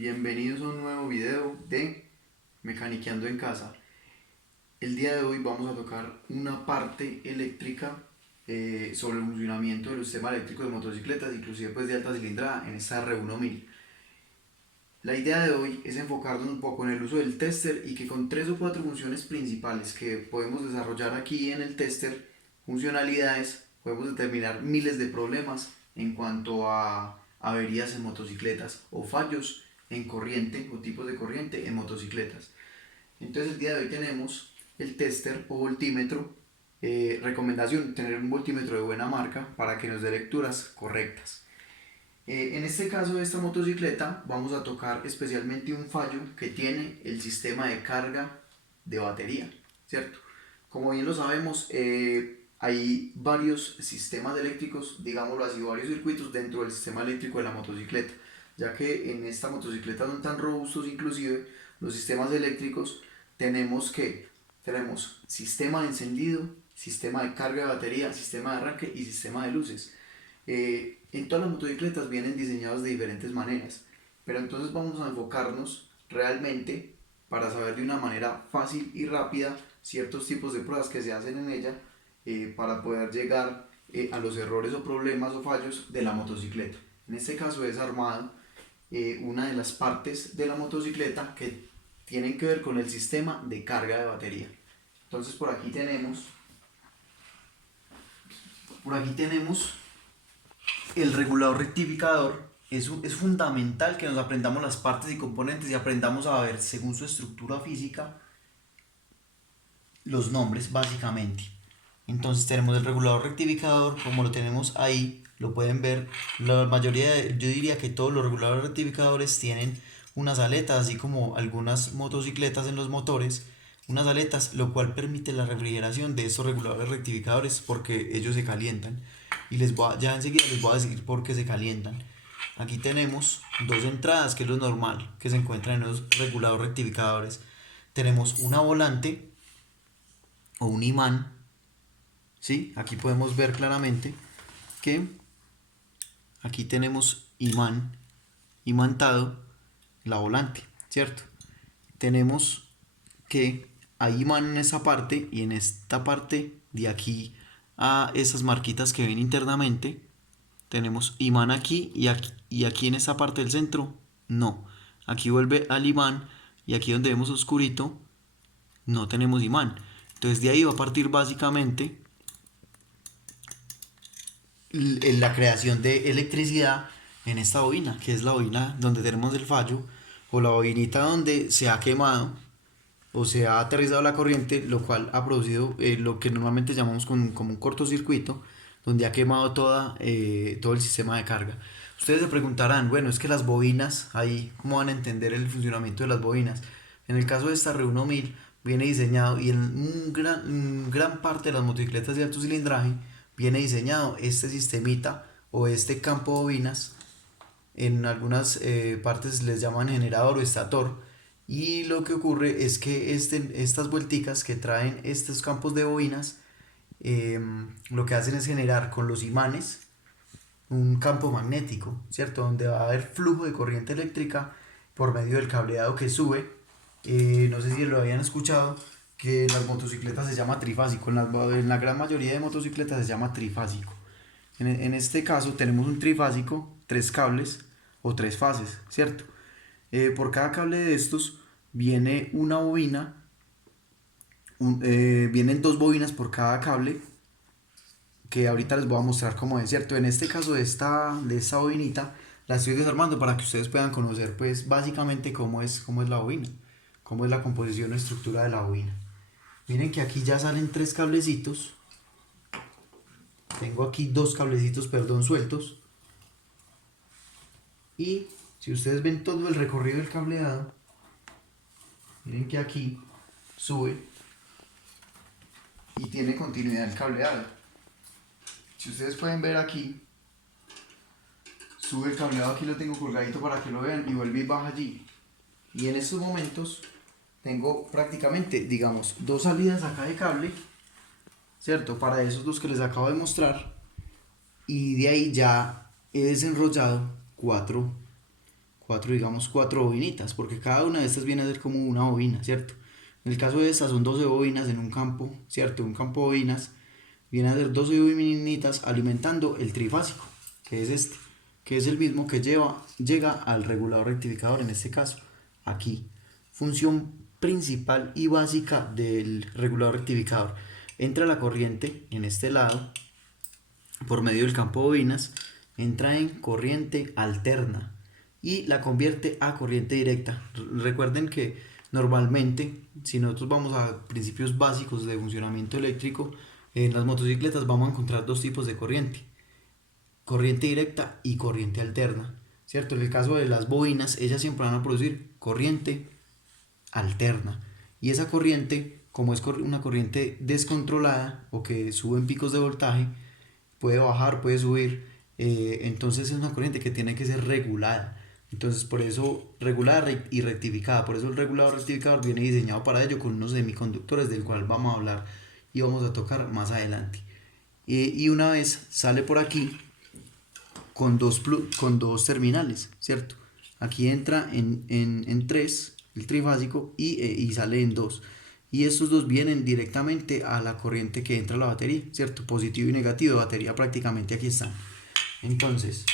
bienvenidos a un nuevo video de Mecaniqueando en Casa. El día de hoy vamos a tocar una parte eléctrica sobre el funcionamiento del sistema eléctrico de motocicletas, inclusive pues de alta cilindrada en esta R1000. La idea de hoy es enfocarnos un poco en el uso del tester y que con 3 o 4 funciones principales que podemos desarrollar aquí en el tester, funcionalidades, podemos determinar miles de problemas en cuanto a averías en motocicletas o fallos en corriente o tipos de corriente en motocicletas. Entonces el día de hoy tenemos el tester o voltímetro. Recomendación: tener un voltímetro de buena marca para que nos dé lecturas correctas. En este caso de esta motocicleta vamos a tocar especialmente un fallo que tiene el sistema de carga de batería, ¿cierto? Como bien lo sabemos, hay varios sistemas eléctricos, digámoslo así, varios circuitos dentro del sistema eléctrico de la motocicleta, ya que en esta motocicleta son tan robustos inclusive los sistemas eléctricos. Tenemos sistema de encendido, sistema de carga de batería, sistema de arranque y sistema de luces. En todas las motocicletas vienen diseñadas de diferentes maneras, pero entonces vamos a enfocarnos realmente para saber de una manera fácil y rápida ciertos tipos de pruebas que se hacen en ella, para poder llegar a los errores o problemas o fallos de la motocicleta. En este caso es armado una de las partes de la motocicleta que tienen que ver con el sistema de carga de batería. Entonces por aquí tenemos el regulador rectificador. Es fundamental que nos aprendamos las partes y componentes y aprendamos a ver según su estructura física los nombres básicamente. Entonces tenemos el regulador rectificador, como lo tenemos ahí, lo pueden ver. La mayoría, yo diría que todos los reguladores rectificadores tienen unas aletas, así como algunas motocicletas en los motores, unas aletas, lo cual permite la refrigeración de estos reguladores rectificadores porque ellos se calientan. Y ya enseguida les voy a decir por qué se calientan. Aquí tenemos dos entradas, que es lo normal que se encuentran en los reguladores rectificadores. Tenemos una volante o un imán. ¿Sí? Aquí podemos ver claramente que aquí tenemos imantado la volante, ¿cierto? Tenemos que hay imán en esa parte, y en esta parte de aquí a esas marquitas que ven internamente tenemos imán aquí, y aquí en esta parte del centro no. Aquí vuelve al imán, y aquí donde vemos oscurito no tenemos imán. Entonces de ahí va a partir básicamente la creación de electricidad en esta bobina, que es la bobina donde tenemos el fallo, o la bobinita donde se ha quemado o se ha aterrizado la corriente, lo cual ha producido lo que normalmente llamamos como un cortocircuito, donde ha quemado todo el sistema de carga. Ustedes se preguntarán, bueno, es que las bobinas, ahí, ¿cómo van a entender el funcionamiento de las bobinas? En el caso de esta R1000 viene diseñado, y en gran parte de las motocicletas de alto cilindraje viene diseñado este sistemita o este campo de bobinas. En algunas partes les llaman generador o estator, y lo que ocurre es que estas vuelticas que traen estos campos de bobinas, lo que hacen es generar con los imanes un campo magnético, ¿cierto? Donde va a haber flujo de corriente eléctrica por medio del cableado que sube. No sé si lo habían escuchado, que en las motocicletas se llama trifásico. En la gran mayoría de motocicletas se llama trifásico. En este caso tenemos un trifásico, 3 cables o 3 fases, ¿cierto? Por cada cable de estos viene una bobina, vienen 2 bobinas por cada cable, que ahorita les voy a mostrar cómo es, ¿cierto? En este caso de esta bobinita la estoy desarmando para que ustedes puedan conocer pues básicamente cómo es la bobina, cómo es la composición o estructura de la bobina. Miren que aquí ya salen 3 cablecitos. Tengo aquí 2 cablecitos, perdón, sueltos. Y si ustedes ven todo el recorrido del cableado, miren que aquí sube y tiene continuidad el cableado. Si ustedes pueden ver aquí, sube el cableado, aquí lo tengo colgadito para que lo vean, y vuelve y baja allí. Y en estos momentos tengo prácticamente, digamos, 2 salidas acá de cable, ¿cierto? Para esos 2 que les acabo de mostrar. Y de ahí ya he desenrollado cuatro digamos, cuatro bobinitas, porque cada una de estas viene a ser como una bobina, ¿cierto? En el caso de estas son 12 bobinas en un campo, ¿cierto? Un campo de bobinas viene a ser 12 bobinitas alimentando el trifásico, que es este, que es el mismo que llega al regulador rectificador, en este caso, aquí. Función principal y básica del regulador rectificador. Entra la corriente en este lado por medio del campo de bobinas, entra en corriente alterna y la convierte a corriente directa. Recuerden que normalmente, si nosotros vamos a principios básicos de funcionamiento eléctrico, en las motocicletas vamos a encontrar dos tipos de corriente: corriente directa y corriente alterna, ¿cierto? En el caso de las bobinas, ellas siempre van a producir corriente alterna, y esa corriente, como es una corriente descontrolada o que sube en picos de voltaje, puede bajar, puede subir, entonces es una corriente que tiene que ser regulada. Entonces, por eso regulada y rectificada. Por eso el regulador rectificador viene diseñado para ello, con unos semiconductores del cual vamos a hablar y vamos a tocar más adelante. Y una vez sale por aquí con dos terminales, ¿cierto? Aquí entra en 3 el trifásico y sale en 2. Y estos dos vienen directamente a la corriente que entra a la batería, ¿cierto? Positivo y negativo de batería prácticamente aquí están. Entonces,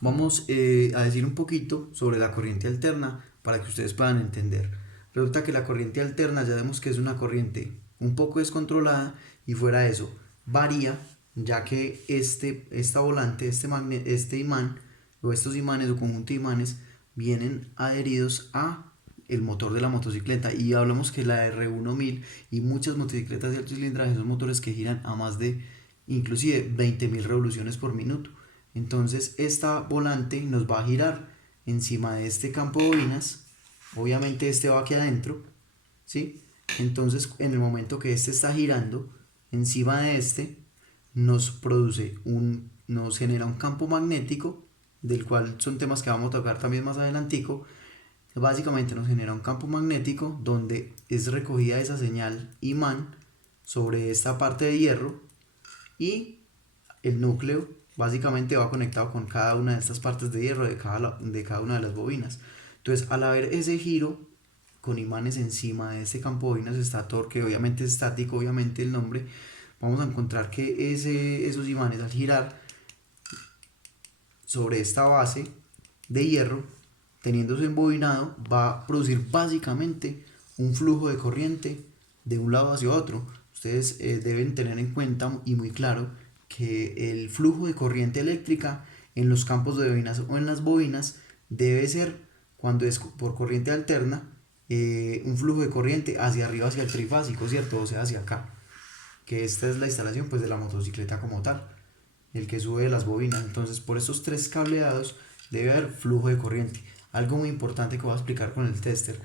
vamos a decir un poquito sobre la corriente alterna para que ustedes puedan entender. Resulta que la corriente alterna ya vemos que es una corriente un poco descontrolada, y fuera de eso varía, ya que esta volante, este imán o estos imanes o conjunto de imanes vienen adheridos a el motor de la motocicleta, y hablamos que la R1000 y muchas motocicletas de alto cilindraje son motores que giran a más de inclusive 20.000 revoluciones por minuto. Entonces esta volante nos va a girar encima de este campo de bobinas. Obviamente este va aquí adentro, ¿sí? Entonces en el momento que este está girando encima de este, nos genera un campo magnético, del cual son temas que vamos a tocar también más adelantico. Básicamente nos genera un campo magnético donde es recogida esa señal imán sobre esta parte de hierro, y el núcleo básicamente va conectado con cada una de estas partes de hierro de cada una de las bobinas. Entonces, al haber ese giro con imanes encima de este campo de bobinas estator, que obviamente es estático, obviamente el nombre, vamos a encontrar que esos imanes, al girar sobre esta base de hierro, teniéndose embobinado, va a producir básicamente un flujo de corriente de un lado hacia otro. Ustedes deben tener en cuenta y muy claro que el flujo de corriente eléctrica en los campos de bobinas o en las bobinas debe ser, cuando es por corriente alterna, un flujo de corriente hacia arriba, hacia el trifásico, ¿cierto? O sea, hacia acá, que esta es la instalación pues de la motocicleta como tal, el que sube de las bobinas. Entonces, por esos tres cableados debe haber flujo de corriente. Algo muy importante que voy a explicar con el tester: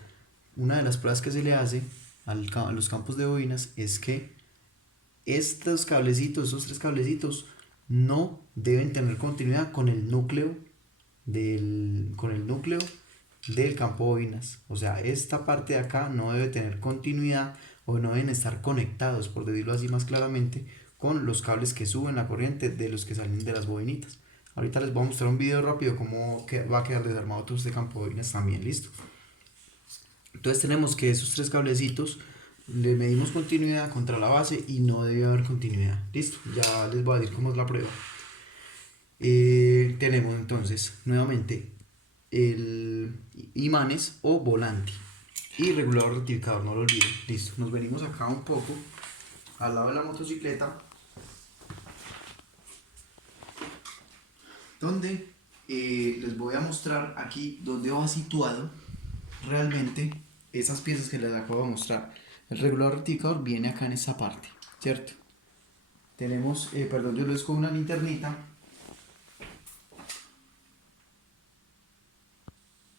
una de las pruebas que se le hace a los campos de bobinas es que estos tres cablecitos, no deben tener continuidad con el núcleo del campo de bobinas. O sea, esta parte de acá no debe tener continuidad, o no deben estar conectados, por decirlo así más claramente, con los cables que suben la corriente de los que salen de las bobinitas. Ahorita les voy a mostrar un video rápido cómo va a quedar desarmado todo este campo de bobinas también. Listo. Entonces tenemos que esos tres cablecitos le medimos continuidad contra la base y no debe haber continuidad. Listo, ya les voy a decir cómo es la prueba. Tenemos entonces nuevamente el imanes o volante y regulador rectificador, no lo olviden. Listo, nos venimos acá un poco al lado de la motocicleta, donde les voy a mostrar aquí donde va situado realmente esas piezas que les acabo de mostrar. El regulador rectificador viene acá en esta parte, ¿cierto? Tenemos, perdón, yo les con una linternita.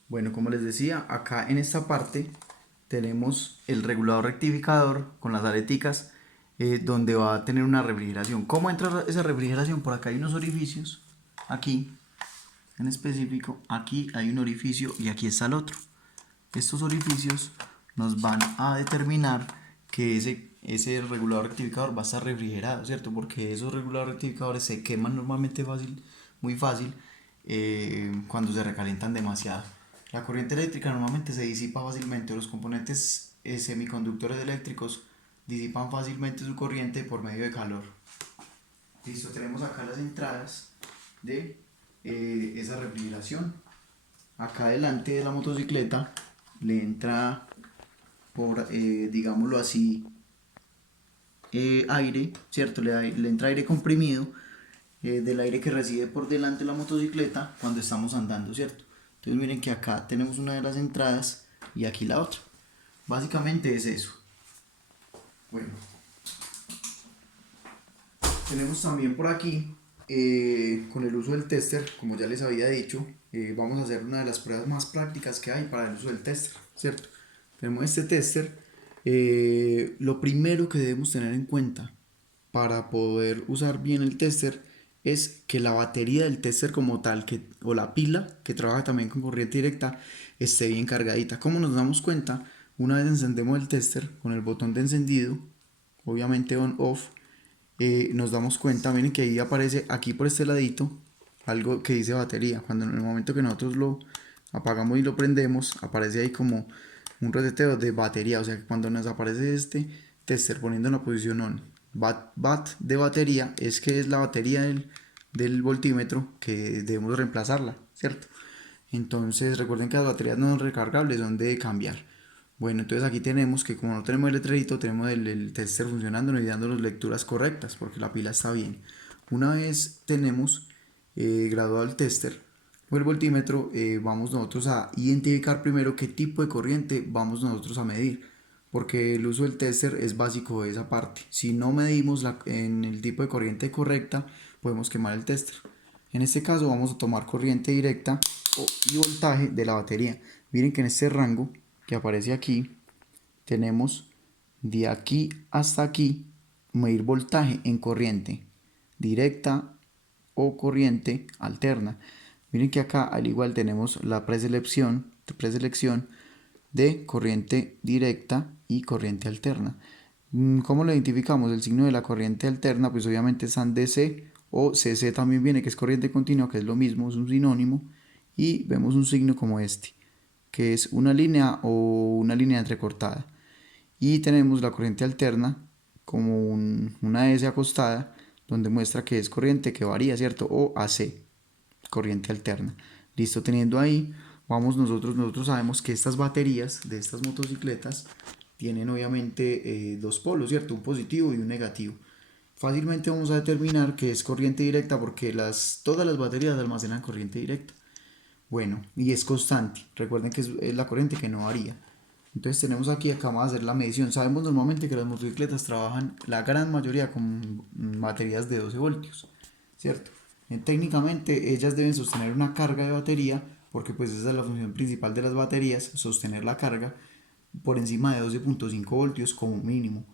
Bueno, como les decía, acá en esta parte tenemos el regulador rectificador con las aleticas, donde va a tener una refrigeración. ¿Cómo entra esa refrigeración? Por acá hay unos orificios, aquí en específico, aquí hay un orificio y aquí está el otro. Estos orificios nos van a determinar que ese regulador rectificador va a estar refrigerado, ¿cierto? Porque esos reguladores rectificadores se queman normalmente muy fácil, cuando se recalientan demasiado. La corriente eléctrica normalmente se disipa fácilmente, los componentes semiconductores eléctricos disipan fácilmente su corriente por medio de calor. Listo, tenemos acá las entradas de esa refrigeración. Acá delante de la motocicleta le entra por, digámoslo así, aire, ¿cierto? Le entra aire comprimido del aire que recibe por delante la motocicleta cuando estamos andando, ¿cierto? Entonces miren que acá tenemos una de las entradas y aquí la otra. Básicamente es eso. Bueno, tenemos también por aquí, con el uso del tester, como ya les había dicho, vamos a hacer una de las pruebas más prácticas que hay para el uso del tester, ¿cierto? Tenemos este tester. Lo primero que debemos tener en cuenta para poder usar bien el tester es que la batería del tester como tal, o la pila, que trabaja también con corriente directa, esté bien cargadita. ¿Cómo nos damos cuenta? Una vez encendemos el tester con el botón de encendido, obviamente on off, nos damos cuenta, miren que ahí aparece aquí por este ladito algo que dice batería. Cuando en el momento que nosotros lo apagamos y lo prendemos, aparece ahí como un reseteo de batería. O sea que cuando nos aparece este tester poniendo en la posición on, bat de batería, es que es la batería del voltímetro que debemos reemplazarla, ¿cierto? Entonces recuerden que las baterías no son recargables, son de cambiar. Bueno, entonces aquí tenemos que, como no tenemos el letrerito, tenemos el tester funcionando y dando las lecturas correctas porque la pila está bien. Una vez tenemos graduado el tester o el voltímetro, vamos nosotros a identificar primero qué tipo de corriente vamos nosotros a medir, porque el uso del tester es básico de esa parte. Si no medimos en el tipo de corriente correcta, podemos quemar el tester. En este caso vamos a tomar corriente directa y voltaje de la batería. Miren que en este rango que aparece aquí tenemos de aquí hasta aquí medir voltaje en corriente directa o corriente alterna. Miren que acá al igual tenemos la preselección de corriente directa y corriente alterna. ¿Cómo lo identificamos? El signo de la corriente alterna, pues obviamente es DC o CC también viene, que es corriente continua, que es lo mismo, es un sinónimo. Y vemos un signo como este, que es una línea o una línea entrecortada. Y tenemos la corriente alterna como una S acostada, donde muestra que es corriente que varía, ¿cierto? O AC, corriente alterna. Listo, teniendo ahí, nosotros sabemos que estas baterías de estas motocicletas tienen obviamente dos polos, ¿cierto? Un positivo y un negativo. Fácilmente vamos a determinar que es corriente directa porque todas las baterías almacenan corriente directa. Bueno, y es constante. Recuerden que es la corriente que no varía. Entonces tenemos aquí, acá vamos a hacer la medición. Sabemos normalmente que las motocicletas trabajan la gran mayoría con baterías de 12 voltios, ¿cierto? Técnicamente ellas deben sostener una carga de batería porque pues esa es la función principal de las baterías, sostener la carga por encima de 12.5 voltios como mínimo.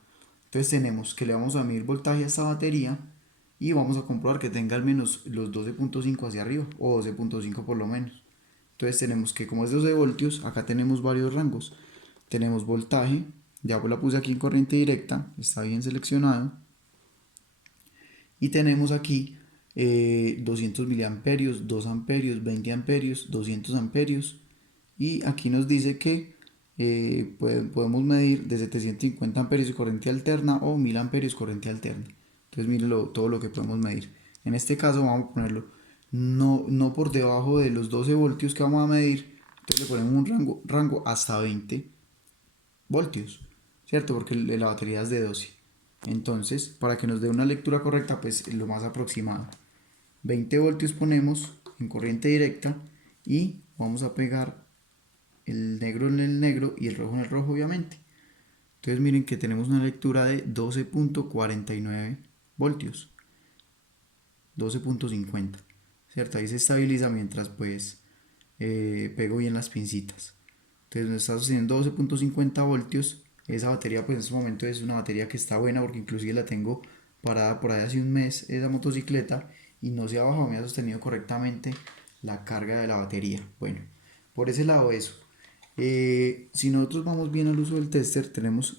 Entonces tenemos que le vamos a medir voltaje a esta batería y vamos a comprobar que tenga al menos los 12.5 hacia arriba o 12.5 por lo menos. Entonces tenemos que, como es 12 voltios, acá tenemos varios rangos. Tenemos voltaje, ya la puse aquí en corriente directa, está bien seleccionado. Y tenemos aquí 200 miliamperios, 2 amperios, 20 amperios, 200 amperios. Y aquí nos dice que podemos medir de 750 amperios de corriente alterna o 1000 amperios corriente alterna. Entonces miren todo lo que podemos medir. En este caso vamos a ponerlo no por debajo de los 12 voltios que vamos a medir. Entonces le ponemos un rango hasta 20 voltios, ¿cierto? Porque la batería es de 12. Entonces, para que nos dé una lectura correcta, pues lo más aproximado. 20 voltios ponemos en corriente directa y vamos a pegar el negro en el negro y el rojo en el rojo, obviamente. Entonces miren que tenemos una lectura de 12.49 voltios, 12.50, ¿cierto? Ahí se estabiliza mientras pues pego bien las pincitas. Entonces nos está sucediendo 12.50 voltios. Esa batería pues en este momento es una batería que está buena porque inclusive la tengo parada por ahí hace un mes esa motocicleta y no se ha bajado, me ha sostenido correctamente la carga de la batería. Bueno, por ese lado eso. Si nosotros vamos bien al uso del tester, tenemos